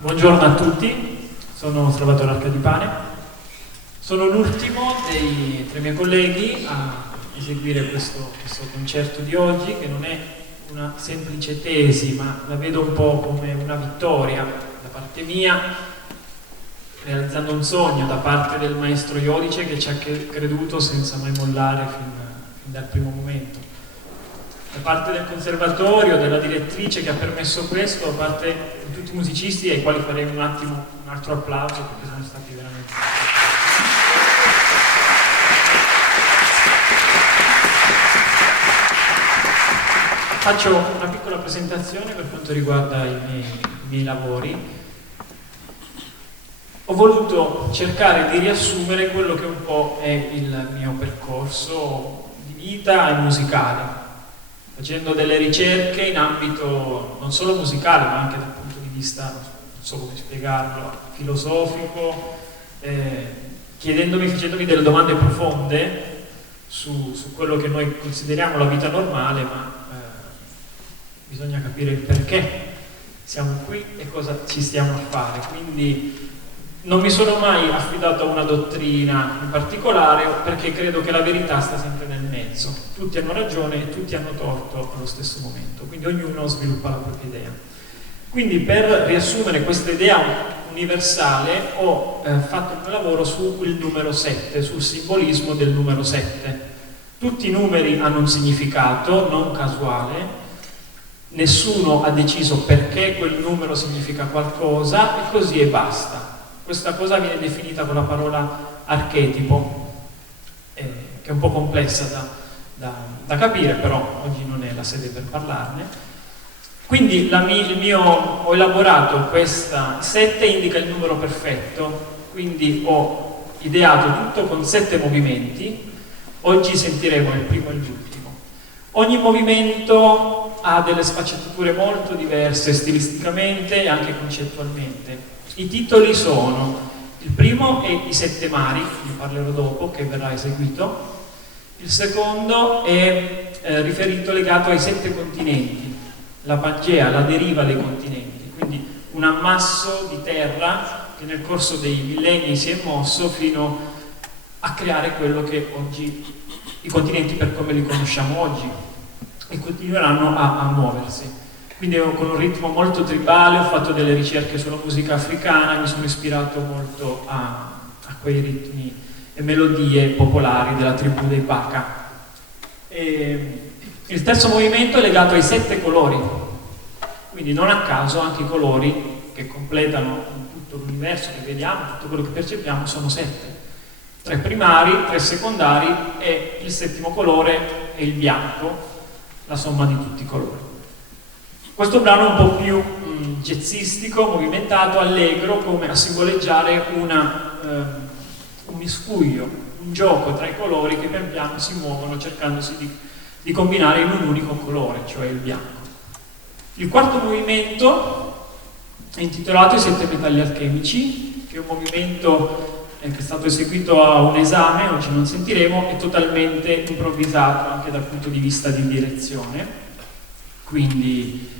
Buongiorno a tutti, sono Salvatore Arcadipane, sono l'ultimo tra i miei colleghi a eseguire questo concerto di oggi, che non è una semplice tesi, ma la vedo un po' come una vittoria da parte mia, realizzando un sogno da parte del maestro Iodice, che ci ha creduto senza mai mollare fin dal primo momento. Da parte del conservatorio, della direttrice che ha permesso questo, da parte di tutti i musicisti ai quali farei un attimo un altro applauso, perché sono stati veramente... Faccio una piccola presentazione per quanto riguarda i miei lavori. Ho voluto cercare di riassumere quello che un po' è il mio percorso di vita e musicale, facendo delle ricerche in ambito non solo musicale, ma anche dal punto di vista, non so come spiegarlo, filosofico, facendomi delle domande profonde su quello che noi consideriamo la vita normale, ma bisogna capire il perché siamo qui e cosa ci stiamo a fare. Quindi non mi sono mai affidato a una dottrina in particolare, perché credo che la verità sta sempre nel mezzo. Tutti hanno ragione e tutti hanno torto allo stesso momento, quindi ognuno sviluppa la propria idea. Quindi, per riassumere questa idea universale, ho fatto il mio lavoro sul numero 7, sul simbolismo del numero 7. Tutti i numeri hanno un significato non casuale, nessuno ha deciso perché quel numero significa qualcosa e così e basta. Questa cosa viene definita con la parola archetipo, che è un po' complessa da capire, però oggi non è la sede per parlarne. Quindi ho elaborato questa 7, indica il numero perfetto, quindi ho ideato tutto con 7 movimenti. Oggi sentiremo il primo e l'ultimo. Ogni movimento ha delle sfaccettature molto diverse stilisticamente e anche concettualmente. I titoli sono: il primo è i 7 mari, ne parlerò dopo, che verrà eseguito. Il secondo è legato ai 7 continenti, la Pangea, la deriva dei continenti, quindi un ammasso di terra che nel corso dei millenni si è mosso fino a creare quello che oggi, i continenti per come li conosciamo oggi, e continueranno a muoversi. Quindi con un ritmo molto tribale ho fatto delle ricerche sulla musica africana, mi sono ispirato molto a quei ritmi e melodie popolari della tribù dei Baka. Il terzo movimento è legato ai 7 colori, quindi non a caso anche i colori che completano tutto l'universo che vediamo, tutto quello che percepiamo, sono 7. 3 primari, 3 secondari e il settimo colore è il bianco, la somma di tutti i colori. Questo brano è un po' più jazzistico, movimentato, allegro, come a simboleggiare un miscuglio, un gioco tra i colori che pian piano si muovono cercandosi di combinare in un unico colore, cioè il bianco. Il quarto movimento è intitolato I 7 metalli alchemici, che è un movimento che è stato eseguito a un esame, oggi non sentiremo, è totalmente improvvisato anche dal punto di vista di direzione. Quindi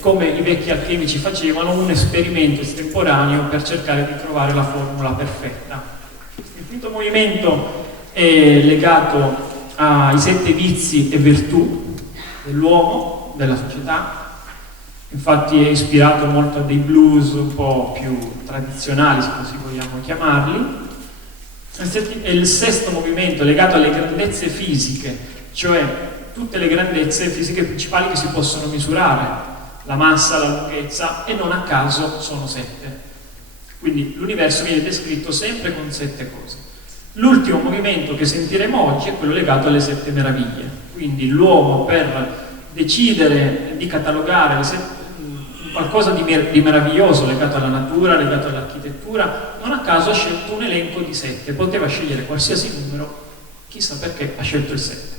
come i vecchi alchemici facevano, un esperimento estemporaneo per cercare di trovare la formula perfetta. Il quinto movimento è legato ai 7 vizi e virtù dell'uomo, della società, infatti è ispirato molto a dei blues un po' più tradizionali, se così vogliamo chiamarli. E il sesto movimento è legato alle grandezze fisiche, cioè tutte le grandezze fisiche principali che si possono misurare, la massa, la lunghezza, e non a caso sono 7. Quindi l'universo viene descritto sempre con 7 cose. L'ultimo movimento che sentiremo oggi è quello legato alle 7 meraviglie, quindi l'uomo, per decidere di catalogare qualcosa di meraviglioso legato alla natura, legato all'architettura, non a caso ha scelto un elenco di 7, poteva scegliere qualsiasi numero, chissà perché ha scelto il 7.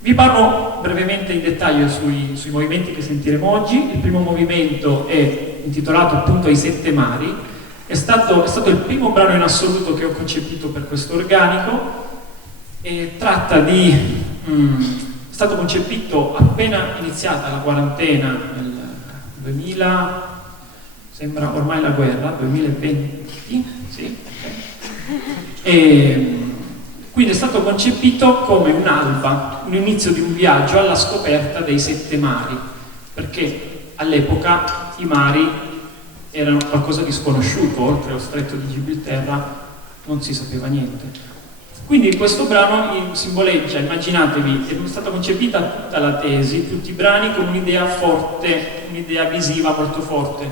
Vi parlo brevemente in dettaglio sui movimenti che sentiremo oggi. Il primo movimento è intitolato appunto I 7 mari, è stato il primo brano in assoluto che ho concepito per questo organico, e è stato concepito appena iniziata la quarantena nel 2000, sembra ormai la guerra, 2020, sì, ok. E quindi è stato concepito come un'alba, un inizio di un viaggio alla scoperta dei 7 mari, perché all'epoca i mari erano qualcosa di sconosciuto, oltre lo stretto di Gibilterra non si sapeva niente. Quindi questo brano simboleggia, immaginatevi, è stata concepita tutta la tesi, tutti i brani con un'idea forte, un'idea visiva molto forte,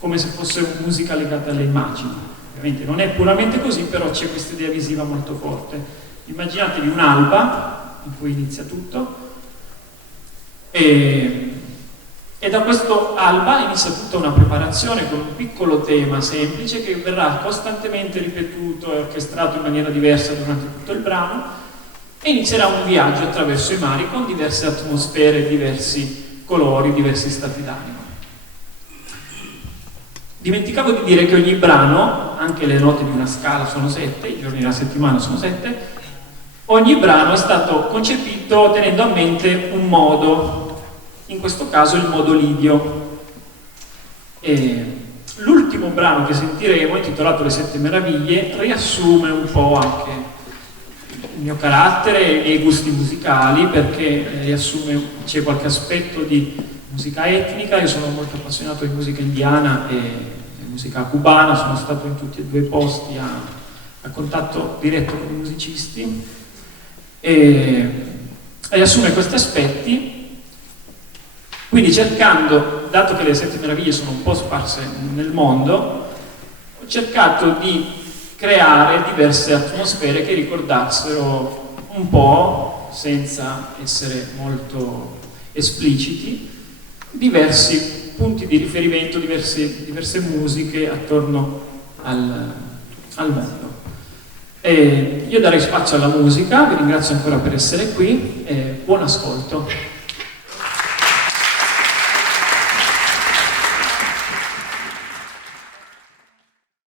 come se fosse musica legata alle immagini. Ovviamente non è puramente così, però c'è questa idea visiva molto forte. Immaginatevi un'alba in cui inizia tutto e da questo alba inizia tutta una preparazione con un piccolo tema semplice che verrà costantemente ripetuto e orchestrato in maniera diversa durante tutto il brano e inizierà un viaggio attraverso i mari con diverse atmosfere, diversi colori, diversi stati d'animo. Dimenticavo di dire che ogni brano, anche le note di una scala sono 7, i giorni della settimana sono 7, ogni brano è stato concepito tenendo a mente un modo, in questo caso il modo lidio. L'ultimo brano che sentiremo, intitolato Le 7 meraviglie, riassume un po' anche il mio carattere e i gusti musicali, perché riassume, c'è qualche aspetto di musica etnica. Io sono molto appassionato di musica indiana e musica cubana, sono stato in tutti e due i posti a contatto diretto con i musicisti e riassume questi aspetti. Quindi cercando, dato che le 7 meraviglie sono un po' sparse nel mondo, ho cercato di creare diverse atmosfere che ricordassero un po', senza essere molto espliciti, diversi punti di riferimento, diverse musiche attorno al mondo. Io darei spazio alla musica, vi ringrazio ancora per essere qui e buon ascolto.